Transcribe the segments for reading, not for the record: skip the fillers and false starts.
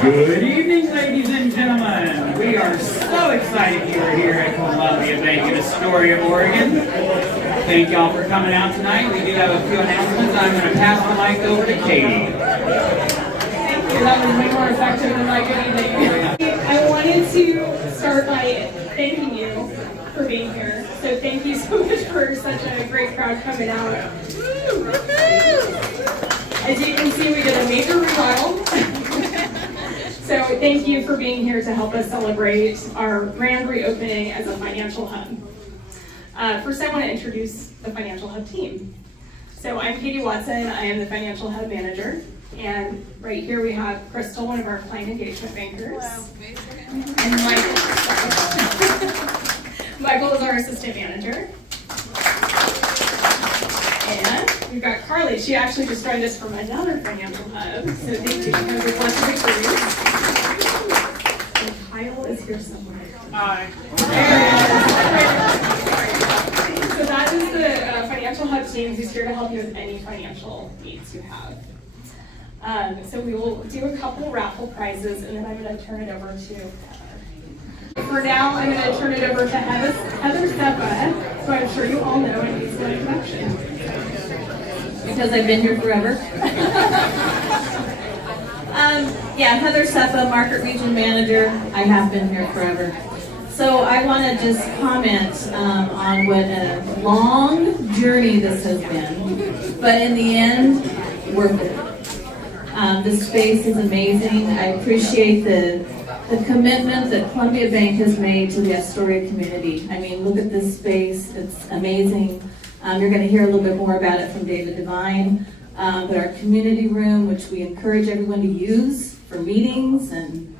Good evening, ladies and gentlemen. We are so excited you are here at Columbia Bank in Astoria, Oregon. Thank y'all for coming out tonight. We do have a few announcements. I'm going to pass the mic over to Katie. Thank you. That was way more effective than my good evening. I wanted to start by thanking you for being here. So thank you so much for such a great crowd coming out. As you can see, we did a major remodel. So thank you for being here to help us celebrate our grand reopening as a financial hub. First, I want to introduce the Financial Hub team. So I'm Katie Watson. I am the Financial Hub manager. And right here we have Crystal, one of our client engagement bankers. Wow, and Michael is our assistant manager. And we've got Carly. She actually just joined us from another financial hub. So thank you. Because we've lots of experience. And Kyle is here somewhere. Hi. So that is the financial hub team who's here to help you with any financial needs you have. So we will do a couple raffle prizes, and then I'm going to turn it over to Heather. For now, I'm going to turn it over to Heather Seppa, who I'm sure you all know and needs an introduction. Because I've been here forever. Yeah, Heather Seppa, Market Region Manager. I have been here forever. So I want to just comment on what a long journey this has been, but in the end, worth it. This space is amazing. I appreciate the commitment that Columbia Bank has made to the Astoria community. I mean, look at this space. It's amazing. You're going to hear a little bit more about it from David Duane. But our community room, which we encourage everyone to use for meetings, and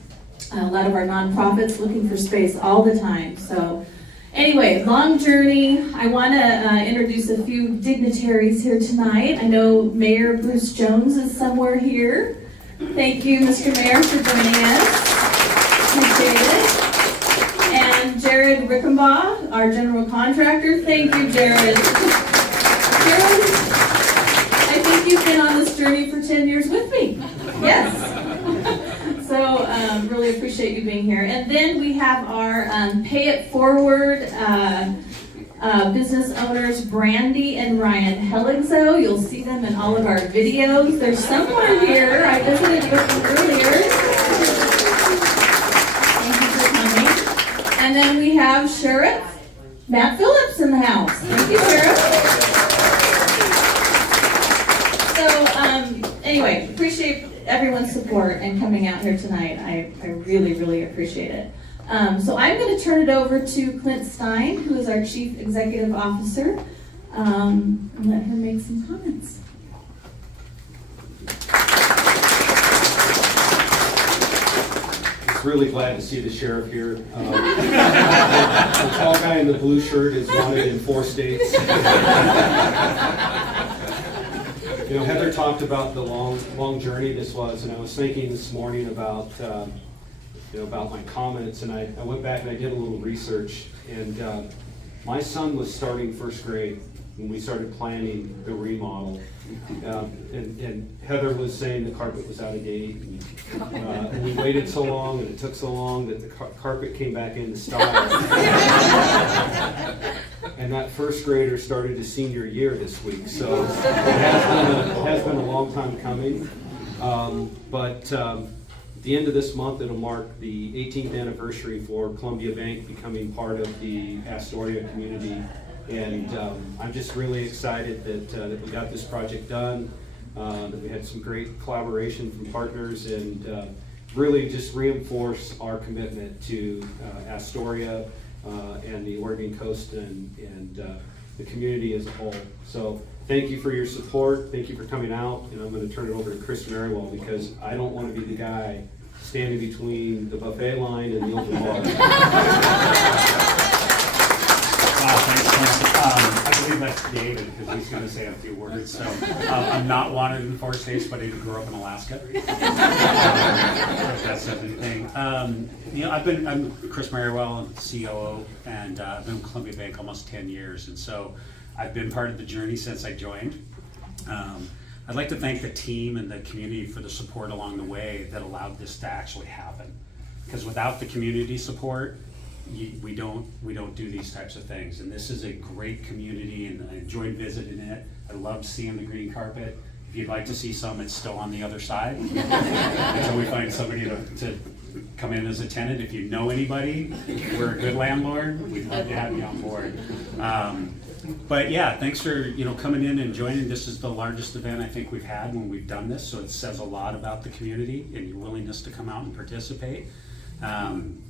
a lot of our nonprofits looking for space all the time. So anyway, long journey. I want to introduce a few dignitaries here tonight. I know Mayor Bruce Jones is somewhere here. Thank you, Mr. Mayor, for joining us. Appreciate it. And Jared Rickenbaugh, our general contractor. Thank you, Jared. Jared, I think you've been on this journey for 10 years with me. Yes. So really appreciate you being here. And then we have our Pay It Forward business owners, Brandy and Ryan Helligzo. You'll see them in all of our videos. They're somewhere here. I visited with them earlier. Thank you for coming. And then we have Sheriff Matt Phillips in the house. Thank you, Sheriff. So anyway, appreciate everyone's support and coming out here tonight. I really, really appreciate it. So I'm going to turn it over to Clint Stein, who is our Chief Executive Officer, and let him make some comments. Really glad to see the sheriff here. The tall guy in the blue shirt is wanted in 4 states. You know, Heather talked about the long journey this was, and I was thinking this morning about about my comments, and I went back and I did a little research, and my son was starting 1st grade when we started planning the remodel, and Heather was saying the carpet was out of date, and we waited so long and it took so long that the carpet came back into style. And that 1st grader started his senior year this week, so it has been a long time coming. But at the end of this month, it'll mark the 18th anniversary for Columbia Bank becoming part of the Astoria community. And I'm just really excited that we got this project done, that we had some great collaboration from partners, and really just reinforce our commitment to Astoria and the Oregon coast and the community as a whole. So thank you for your support. Thank you for coming out. And I'm going to turn it over to Chris Merriwell, because I don't want to be the guy standing between the buffet line and the open bar. Thanks, Clint. I believe that's David, because he's going to say a few words. So I'm not wanted in 4 states, but I grew up in Alaska. If that says anything. I'm Chris Merriwell, COO, and I've been with Columbia Bank almost 10 years, and so I've been part of the journey since I joined. I'd like to thank the team and the community for the support along the way that allowed this to actually happen. Because without the community support, we don't do these types of things. And this is a great community, and I enjoyed visiting it. I loved seeing the green carpet. If you'd like to see some, it's still on the other side until we find somebody to come in as a tenant. If you know anybody, we're a good landlord. We'd love to have you on board. But yeah, thanks for coming in and joining. This is the largest event I think we've had when we've done this, so it says a lot about the community and your willingness to come out and participate. And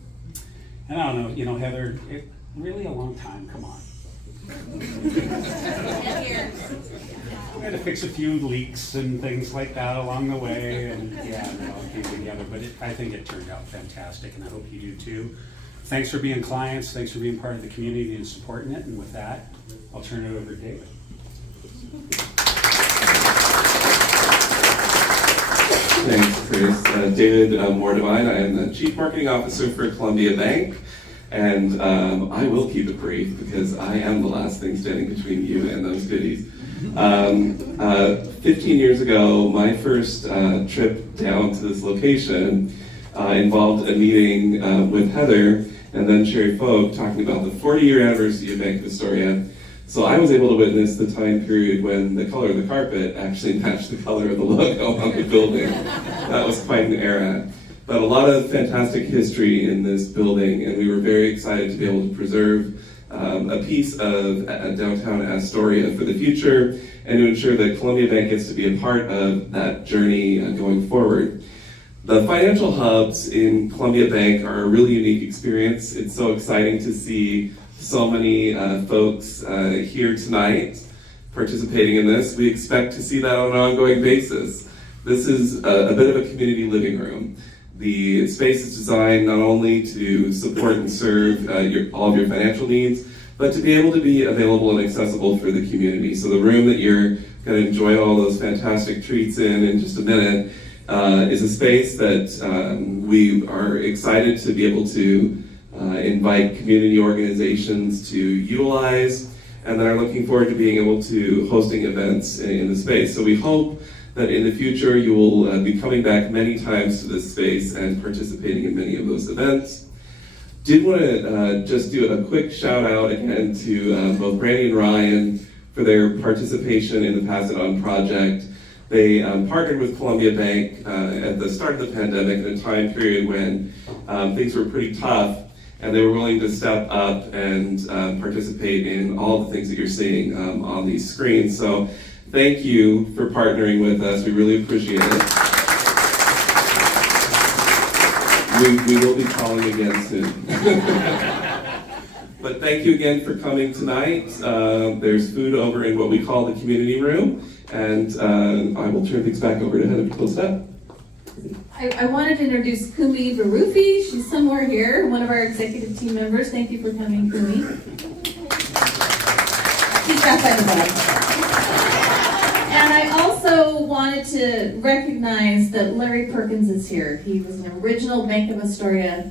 I don't know, Heather, really a long time. Come on. 10 years. We had to fix a few leaks and things like that along the way, and yeah, it all came together. But I think it turned out fantastic, and I hope you do too. Thanks for being clients. Thanks for being part of the community and supporting it. And with that, I'll turn it over to David. Thanks, Chris. David Duane. I am the Chief Marketing Officer for Columbia Bank, and I will keep it brief because I am the last thing standing between you and those goodies. 15 years ago, my first trip down to this location involved a meeting with Heather and then Sherry Folk talking about the 40-year anniversary of Bank of Astoria. So I was able to witness the time period when the color of the carpet actually matched the color of the logo on the building. That was quite an era. But a lot of fantastic history in this building, and we were very excited to be able to preserve a piece of downtown Astoria for the future and to ensure that Columbia Bank gets to be a part of that journey going forward. The financial hubs in Columbia Bank are a really unique experience. It's so exciting to see so many folks here tonight participating in this. We expect to see that on an ongoing basis. This is a bit of a community living room. The space is designed not only to support and serve all of your financial needs, but to be able to be available and accessible for the community. So the room that you're going to enjoy all those fantastic treats in just a minute is a space that we are excited to be able to invite community organizations to utilize, and then are looking forward to being able to hosting events in the space. So we hope that in the future you will be coming back many times to this space and participating in many of those events. Did want to just do a quick shout out again to both Brandy and Ryan for their participation in the Pass It On project. They partnered with Columbia Bank at the start of the pandemic in a time period when things were pretty tough, and they were willing to step up and participate in all the things that you're seeing on these screens. So thank you for partnering with us. We really appreciate it. We will be calling again soon. But thank you again for coming tonight. There's food over in what we call the community room, and I will turn things back over to Heather to close that. I wanted to introduce Kumi Barufi. She's somewhere here, one of our executive team members. Thank you for coming, Kumi. She's back by the bus. And I also wanted to recognize that Larry Perkins is here. He was an original Bank of Astoria